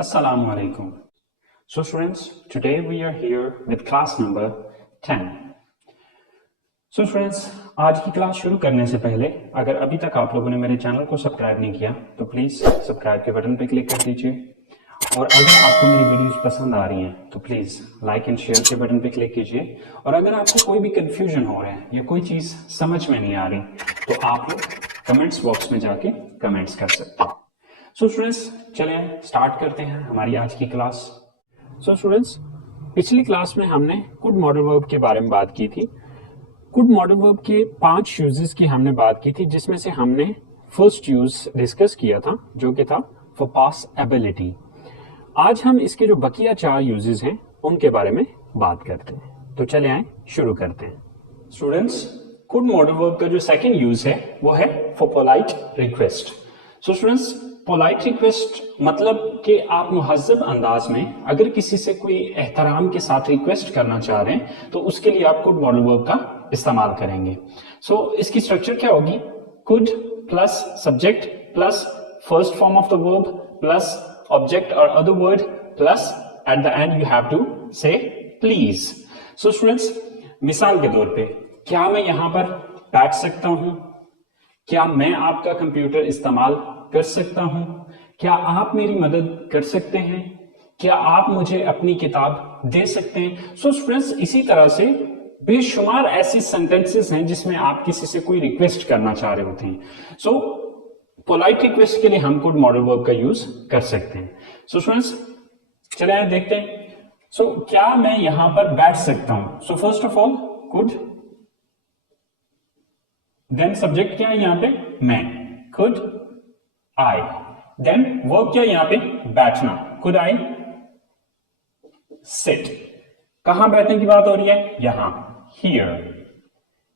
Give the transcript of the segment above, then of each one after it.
Assalamu alaikum. So students, today we are here with class number 10. So students, आज की class शुरू करने से पहले अगर अभी तक आप लोगों ने मेरे चैनल को सब्सक्राइब नहीं किया तो प्लीज़ सब्सक्राइब के बटन पे क्लिक कर दीजिए। और अगर आपको मेरी वीडियोस पसंद आ रही हैं तो प्लीज़ लाइक एंड शेयर के बटन पे क्लिक कीजिए। और अगर आपको कोई भी कंफ्यूजन हो रहा है या कोई चीज़ समझ में नहीं आ रही तो आप लोग कमेंट्स बॉक्स में जाके कमेंट्स कर सकते हैं। सो स्टूडेंट्स, चलिए स्टार्ट करते हैं हमारी आज की क्लास। सो स्टूडेंट्स, पिछली क्लास में हमने कुड मॉडल वर्ब के बारे में बात की थी। कुड मॉडल वर्ब के 5 यूजेस की हमने बात की थी, जिसमें से हमने फर्स्ट यूज डिस्कस किया था जो कि था फॉर पास एबिलिटी। आज हम इसके जो बकिया 4 यूजेस हैं उनके बारे में बात करते हैं। तो चले आए शुरू करते हैं। स्टूडेंट्स, कुड मॉडल वर्ब का जो सेकंड यूज है वो है for polite request. So students, polite request मतलब कि आप मुहज्जब अंदाज में अगर किसी से कोई एहतराम के साथ रिक्वेस्ट करना चाह रहे हैं तो उसके लिए आप कुड मॉडल वर्ब का इस्तेमाल करेंगे। सो इसकी स्ट्रक्चर क्या होगी? Could plus subject plus first form of the verb plus object और other word plus at the end you have to say please. So students, मिसाल के तौर पे क्या मैं यहां पर बैठ सकता हूं? क्या मैं आपका कंप्यूटर इस्तेमाल कर सकता हूं? क्या आप मेरी मदद कर सकते हैं? क्या आप मुझे अपनी किताब दे सकते हैं? सो स्टूडेंट्स, इसी तरह से बेशुमार ऐसी सेंटेंसेस हैं जिसमें आप किसी से कोई रिक्वेस्ट करना चाह रहे होते हैं। सो पोलाइट रिक्वेस्ट के लिए हम कुड मॉडल वर्ब का यूज कर सकते हैं। सो स्टूडेंट्स, चलिए देखते हैं। सो क्या मैं यहां पर बैठ सकता हूं? So first of all could, then subject क्या है यहां पे? मैं, कुड आई, देन वर्ब क्या है यहां पे? बैठना, कुड आई सिट। कहां बैठने की बात हो रही है? यहां, here,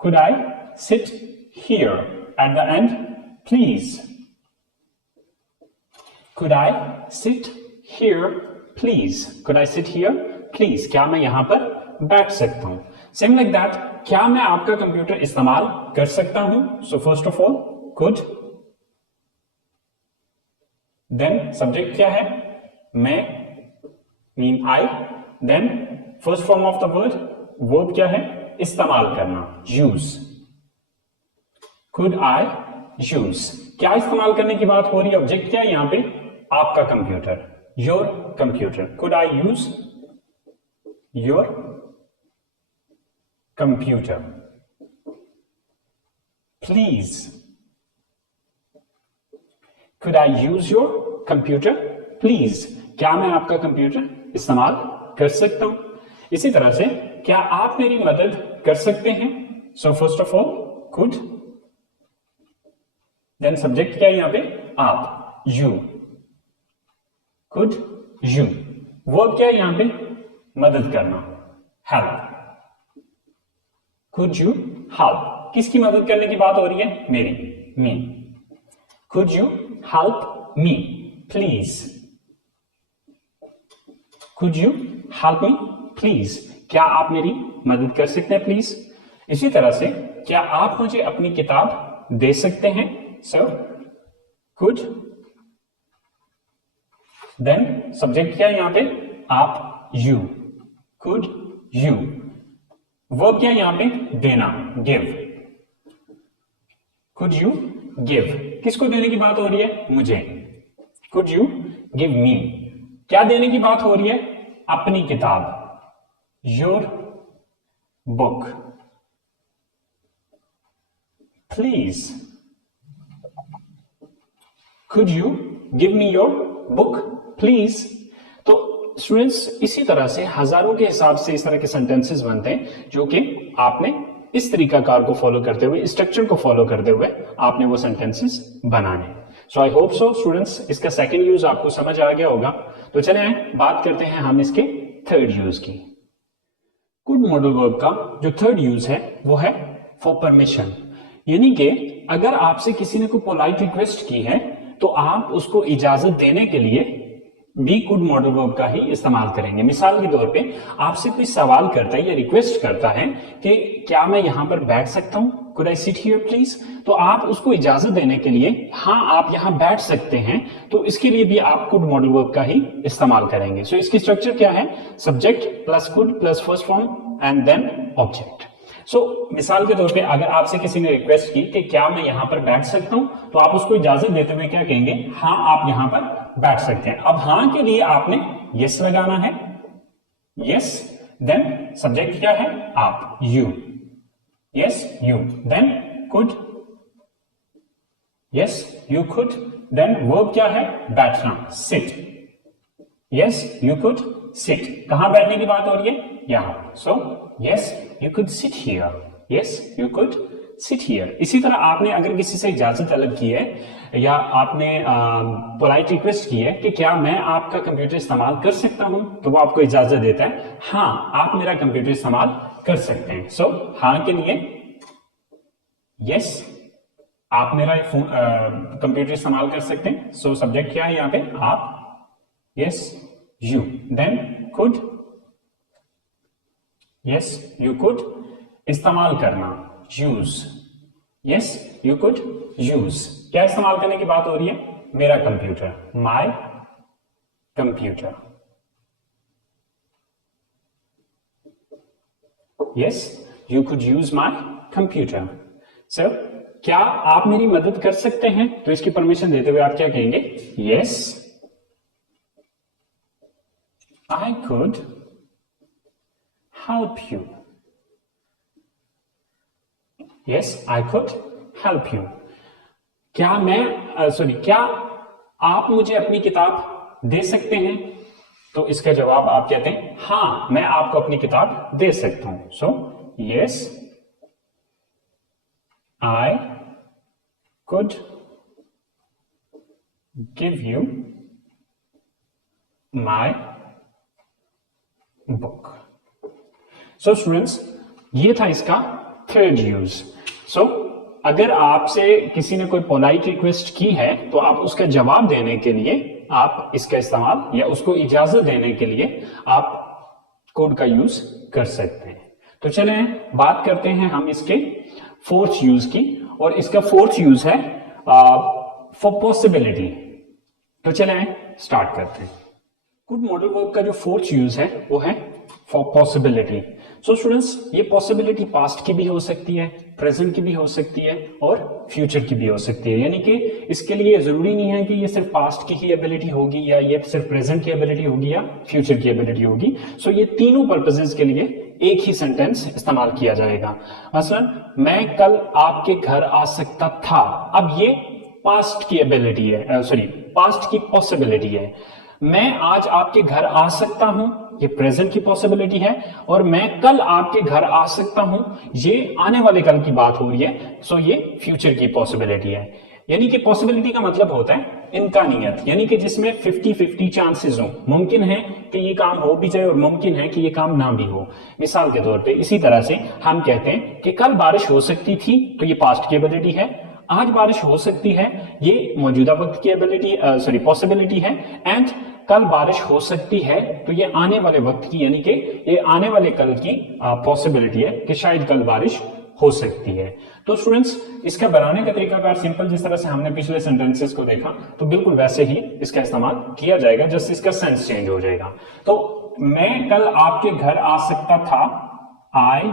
could I sit here. Eight the and please, could I sit here please, could I sit here please. क्या मैं यहां पर बैठ सकता हूं? सेम लाइक दैट, क्या मैं आपका कंप्यूटर इस्तेमाल कर सकता हूं? So first of all could, then subject क्या है? मैं, mean I, then first form of the word, verb क्या है? इस्तेमाल करना, यूज, कुड आई यूज। क्या इस्तेमाल करने की बात हो रही है? ऑब्जेक्ट क्या है यहां पे? आपका computer, your computer, could I use your computer please, could I use your computer please? क्या मैं आपका कंप्यूटर इस्तेमाल कर सकता हूं? इसी तरह से क्या आप मेरी मदद कर सकते हैं? So first of all could, then subject क्या है यहां पे? आप, you, could you, वर्ब क्या है यहां पे? मदद करना, help, could you help। किसकी मदद करने की बात हो रही है? मेरी, me, could you help me please? Could you help me please? क्या आप मेरी मदद कर सकते हैं प्लीज? इसी तरह से क्या आप मुझे अपनी किताब दे सकते हैं? सो could, देन सब्जेक्ट क्या है यहां पे? आप, you, could you, वर्ब क्या है यहां पे? देना, give, could you give। किसको देने की बात हो रही है? मुझे, could you give me। क्या देने की बात हो रही है? अपनी किताब, your book please, could you give me your book please। तो स्टूडेंट्स, इसी तरह से हजारों के हिसाब से इस तरह के सेंटेंसेस बनते हैं जो कि आपने इस तरीकाकार को फॉलो करते हुए, स्ट्रक्चर को फॉलो करते हुए आपने वो सेंटेंसेस बनाने। सो आई होप सो स्टूडेंट्स, इसका सेकंड यूज आपको समझ आ गया होगा। तो चले बात करते हैं हम इसके थर्ड यूज की। कुड मॉडल वर्ब का जो थर्ड यूज है वो है फॉर परमिशन। यानी कि अगर आपसे किसी ने कोई पोलाइट रिक्वेस्ट की है तो आप उसको इजाजत देने के लिए भी कुड मॉडल वर्ब का ही इस्तेमाल करेंगे। मिसाल के तौर पे आपसे कोई सवाल करता है या रिक्वेस्ट करता है कि क्या मैं यहां पर बैठ सकता हूं? Could I sit here please? तो आप उसको इजाजत देने के लिए हाँ आप यहां बैठ सकते हैं, तो इसके लिए भी आप कुड मॉडल वर्ब का ही इस्तेमाल करेंगे। सो इसकी स्ट्रक्चर क्या है? Subject plus could plus first form and then object. So मिसाल के तौर पे अगर आपसे किसी ने रिक्वेस्ट की कि क्या मैं यहां पर बैठ सकता हूं, तो आप उसको इजाजत देते हुए क्या कहेंगे? हाँ आप यहां पर बैठ सकते हैं। अब हाँ के लिए आपने यस लगाना है, यस, देन सब्जेक्ट क्या है? आप, you, yes you, then could, yes you could, then verb क्या है? बैठना, sit, yes you could sit. कहां बैठने की बात हो रही है? यहां। So yes you could sit here, yes you could sit here. इसी तरह आपने अगर किसी से इजाजत तलब की है या आपने पोलाइट रिक्वेस्ट की है कि क्या मैं आपका कंप्यूटर इस्तेमाल कर सकता हूं, तो वो आपको इजाजत देता है, हाँ आप मेरा कंप्यूटर इस्तेमाल कर सकते हैं। सो हाँ के लिए यस आप मेरा कंप्यूटर इस्तेमाल कर सकते हैं। सो सब्जेक्ट क्या है यहां पे? आप, yes you, then could, yes you could इस्तेमाल करना, use, yes you could use. क्या इस्तेमाल करने की बात हो रही है? मेरा computer, my computer, yes you could use my computer. Sir क्या आप मेरी मदद कर सकते हैं? तो इसकी परमिशन देते हुए आप क्या कहेंगे? Yes I could help you. Yes, I could help you. क्या क्या आप मुझे अपनी किताब दे सकते हैं? तो इसका जवाब आप कहते हैं हाँ मैं आपको अपनी किताब दे सकता हूं। So yes I could give you my book. So students ये था इसका थर्ड यूज। सो अगर आपसे किसी ने कोई पोलाइट रिक्वेस्ट की है तो आप उसका जवाब देने के लिए आप इसका इस्तेमाल या उसको इजाजत देने के लिए आप कोड का यूज कर सकते हैं। तो चलें बात करते हैं हम इसके फोर्थ यूज की, और इसका फोर्थ यूज है फॉर पॉसिबिलिटी। तो चलें स्टार्ट करते हैं। कुड मॉडल वर्ब का जो फोर्थ यूज है वो है फॉर पॉसिबिलिटी। सो स्टूडेंट्स ये पॉसिबिलिटी पास्ट की भी हो सकती है, प्रेजेंट की भी हो सकती है और फ्यूचर की भी हो सकती है। यानी कि इसके लिए जरूरी नहीं है कि ये सिर्फ पास्ट की ही एबिलिटी होगी या ये सिर्फ प्रेजेंट की एबिलिटी होगी या फ्यूचर की एबिलिटी होगी। सो ये तीनों पर्पसेस के लिए एक ही सेंटेंस इस्तेमाल किया जाएगा। मसलन मैं कल आपके घर आ सकता था, अब ये पास्ट की एबिलिटी है, पास्ट की पॉसिबिलिटी है। मैं आज आपके घर आ सकता हूं, ये प्रेजेंट की पॉसिबिलिटी है, और मैं कल आपके घर आ सकता हूं, ये आने वाले कल की बात हो रही है। सो ये फ्यूचर की पॉसिबिलिटी है। यानी कि पॉसिबिलिटी का मतलब होता है इम्कानियत, यानी कि जिसमें 50-50 चांसेस हो, मुमकिन है कि ये काम हो भी जाए और मुमकिन है कि ये काम ना भी हो। मिसाल के तौर पे इसी तरह से हम कहते हैं कि कल बारिश हो सकती थी, तो ये पास्ट की एबिलिटी है। आज बारिश हो सकती है, ये मौजूदा वक्त की एबिलिटी पॉसिबिलिटी है। एंड कल बारिश हो सकती है, तो ये आने वाले वक्त की यानी कि ये आने वाले कल की पॉसिबिलिटी है कि शायद कल बारिश हो सकती है। तो स्टूडेंट्स इसका बनाने का तरीका सिंपल, जिस तरह से हमने पिछले सेंटेंसेस को देखा तो बिल्कुल वैसे ही इसका इस्तेमाल किया जाएगा, जस्ट इसका सेंस चेंज हो जाएगा। तो मैं कल आपके घर आ सकता था, आई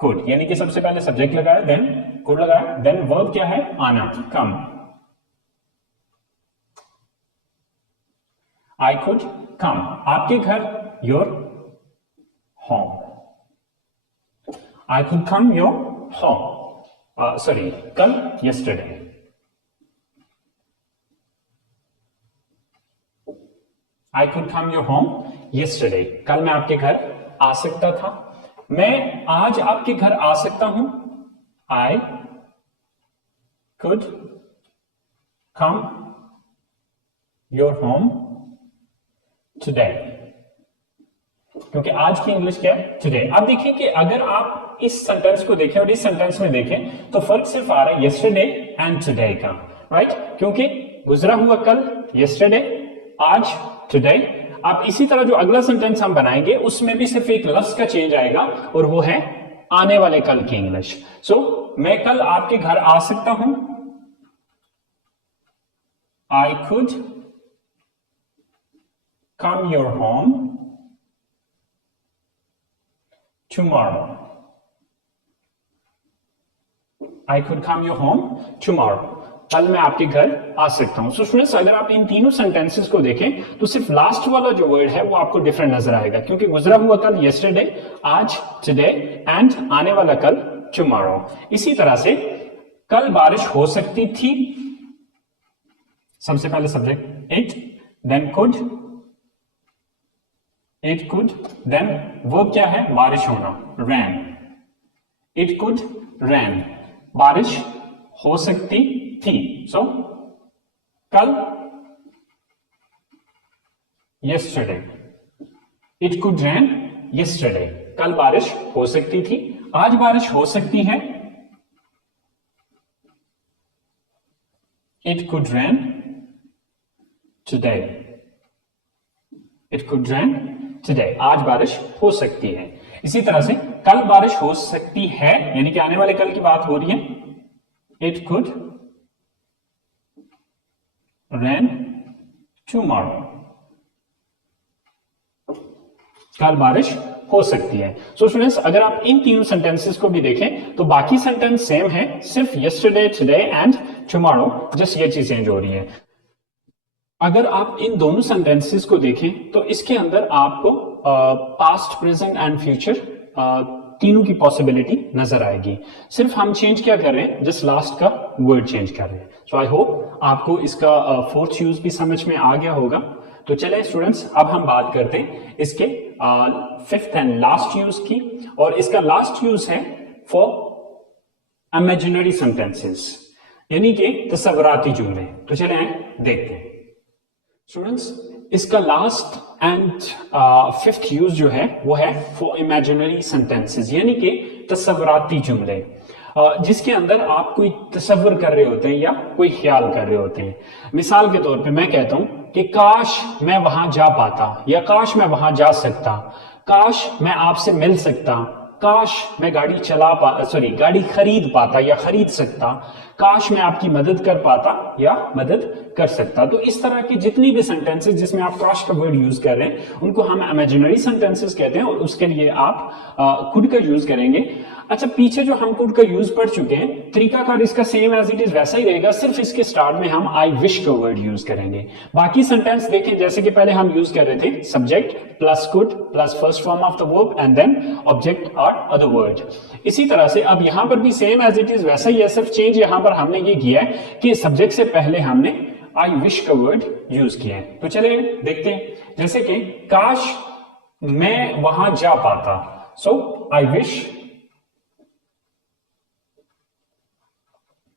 कुड, यानी कि सबसे पहले सब्जेक्ट लगाया, देन कुड लगाया, देन वर्ब क्या है? आना, कम। आई कुड कम, आपके घर, your home. I could come your home, कल, yesterday। I could come your home yesterday, कल मैं आपके घर आ सकता था। मैं आज आपके घर आ सकता हूं, I could come your home today, क्योंकि आज की इंग्लिश क्या है? टुडे। अब देखिए कि अगर आप इस सेंटेंस को देखें और इस सेंटेंस में देखें तो फर्क सिर्फ आ रहा है yesterday एंड टुडे का, राइट? क्योंकि गुजरा हुआ कल yesterday, आज टुडे। अब इसी तरह जो अगला सेंटेंस हम बनाएंगे उसमें भी सिर्फ एक लफ्ज का चेंज आएगा और वो है आने वाले कल की इंग्लिश। सो मैं कल आपके घर आ सकता हूं, I could come your home tomorrow, I could come your home tomorrow, कल मैं आपके घर आ सकता हूं। सो स्टूडेंट्स, अगर आप इन तीनों सेंटेंसेस को देखें तो सिर्फ लास्ट वाला जो वर्ड है वो आपको डिफरेंट नजर आएगा, क्योंकि गुजरा हुआ कल यस्टरडे, आज टुडे, एंड आने वाला कल टुमारो। इसी तरह से कल बारिश हो सकती थी, सबसे पहले subject it, then could, it could, then वो क्या है, बारिश होना, रैन, इट कुड रैन, बारिश हो सकती थी। सो कल yesterday, it could rain yesterday, कल बारिश हो सकती थी, आज बारिश हो सकती है, it could rain today, it could rain today, आज बारिश हो सकती है। इसी तरह से कल बारिश हो सकती है, यानी कि आने वाले कल की बात हो रही है, इट कुड रैन टुमारो, कल बारिश हो सकती है। सो स्टूडेंट्स, अगर आप इन तीनों सेंटेंसेस को भी देखें तो बाकी सेंटेंस सेम है, सिर्फ yesterday, today and tomorrow, just ये चीज चेंज हो रही है। अगर आप इन दोनों सेंटेंसेस को देखें तो इसके अंदर आपको पास्ट, प्रेजेंट एंड फ्यूचर तीनों की पॉसिबिलिटी नजर आएगी। सिर्फ हम चेंज क्या कर रहे हैं, जस्ट लास्ट का वर्ड चेंज कर रहे हैं। सो आई होप आपको इसका फोर्थ यूज भी समझ में आ गया होगा। तो चले स्टूडेंट्स, अब हम बात करते हैं इसके फिफ्थ एंड लास्ट यूज की, और इसका लास्ट यूज है फॉर इमेजिनरी सेंटेंसेस, यानी कि तस्वराती जुमले। तो चले देखते हैं स्टूडेंट्स, इसका लास्ट एंड फिफ्थ यूज जो है वो है फॉर इमेजिनरी सेंटेंसेस, यानी कि तस्वराती जुमले, जिसके अंदर आप कोई तस्वर कर रहे होते हैं या कोई ख्याल कर रहे होते हैं। मिसाल के तौर पे मैं कहता हूं कि काश मैं वहां जा पाता, या काश मैं वहां जा सकता, काश मैं आपसे मिल सकता, काश मैं गाड़ी खरीद पाता या खरीद सकता, काश मैं आपकी मदद कर पाता या मदद कर सकता। तो इस तरह के जितनी भी सेंटेंसेस जिसमें आप काश का वर्ड यूज कर रहे हैं उनको हम इमेजिनरी सेंटेंसेस कहते हैं, और उसके लिए आप कुड का यूज करेंगे। अच्छा, पीछे जो हम कुड का यूज पढ़ चुके हैं, तरीकाकार इसका सेम एज इट इज वैसा ही रहेगा, सिर्फ इसके स्टार्ट में हम आई विश का वर्ड यूज करेंगे। बाकी सेंटेंस देखें, जैसे कि पहले हम यूज कर रहे थे subject plus could plus first form of the verb and then object और अदर वर्ड। इसी तरह से अब यहां पर भी सेम एज इट इज वैसा ही है, सिर्फ चेंज यहां पर हमने ये किया है कि सब्जेक्ट से पहले हमने आई विश का वर्ड यूज किया है। तो चलिए देखते हैं, जैसे कि काश मैं वहां जा पाता, so I wish,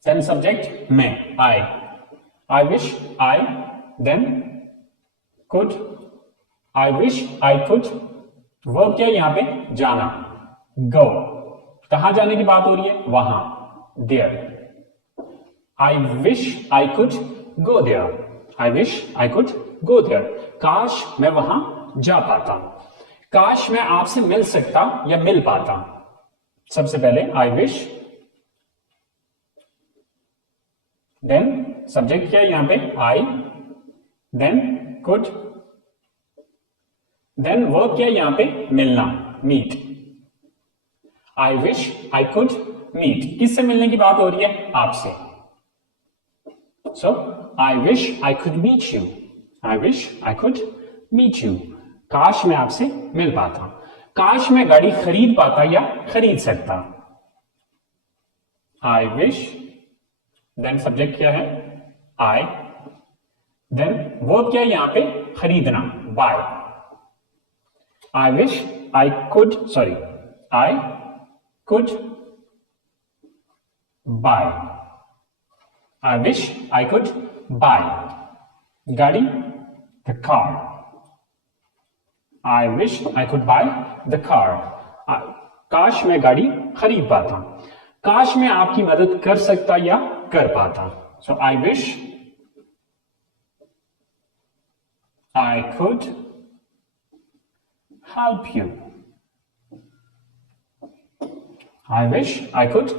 then subject मैं, I wish I, then could, I wish I could, verb क्या है यहां पे, जाना, गो, कहां जाने की बात हो रही है, वहां, there, I wish I could go there, I wish I could go there, काश मैं वहां जा पाता, काश मैं आपसे मिल सकता या मिल पाता। सबसे पहले आई विश, देन सब्जेक्ट क्या है यहां पे, I, then could, then verb क्या है यहां पे, मिलना, meet, I wish I could meet, किससे मिलने की बात हो रही है, आपसे। So I wish I could meet you, I wish I could meet you, काश मैं आपसे मिल पाता, काश मैं गाड़ी खरीद पाता या खरीद सकता, आई विश, देन सब्जेक्ट क्या है, आई, देन वर्ब क्या है यहां पे, खरीदना, buy, I wish I could, I could buy, I wish I could buy गाड़ी, the car, I wish I could buy the car, काश मैं गाड़ी खरीद पाता, काश मैं आपकी मदद कर सकता या कर पाता। So I wish I could help you, I wish I could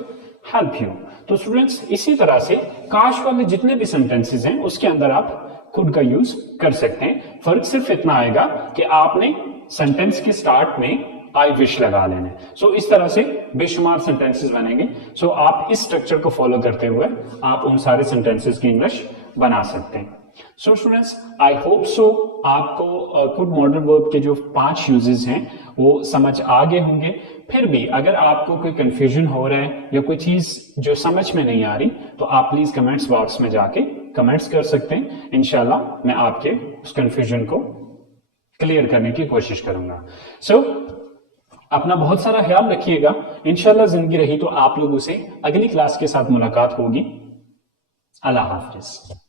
help you. तो स्टूडेंट्स इसी तरह से काश वाले जितने भी सेंटेंसेस हैं उसके अंदर आप कुड का यूज कर सकते हैं। फर्क सिर्फ इतना आएगा कि आपने सेंटेंस के स्टार्ट में आई विश लगा लेना है। सो इस तरह से बेशुमार सेंटेंसेस बनेंगे। सो आप इस स्ट्रक्चर को फॉलो करते हुए आप उन सारे सेंटेंसेस की इंग्लिश बना सकते हैं। So students I hope so आपको कुड मॉडल वर्ब के जो 5 यूजेस हैं वो समझ आ गए होंगे। फिर भी अगर आपको कोई कंफ्यूजन हो रहा है या कोई चीज जो समझ में नहीं आ रही तो आप प्लीज कमेंट्स बॉक्स में जाके कमेंट्स कर सकते हैं। इंशाल्लाह मैं आपके उस कंफ्यूजन को क्लियर करने की कोशिश करूंगा। सो अपना बहुत सारा ख्याल रखिएगा। इंशाल्लाह जिंदगी रही तो आप लोगों से अगली क्लास के साथ मुलाकात होगी। अल्लाह हाफिज।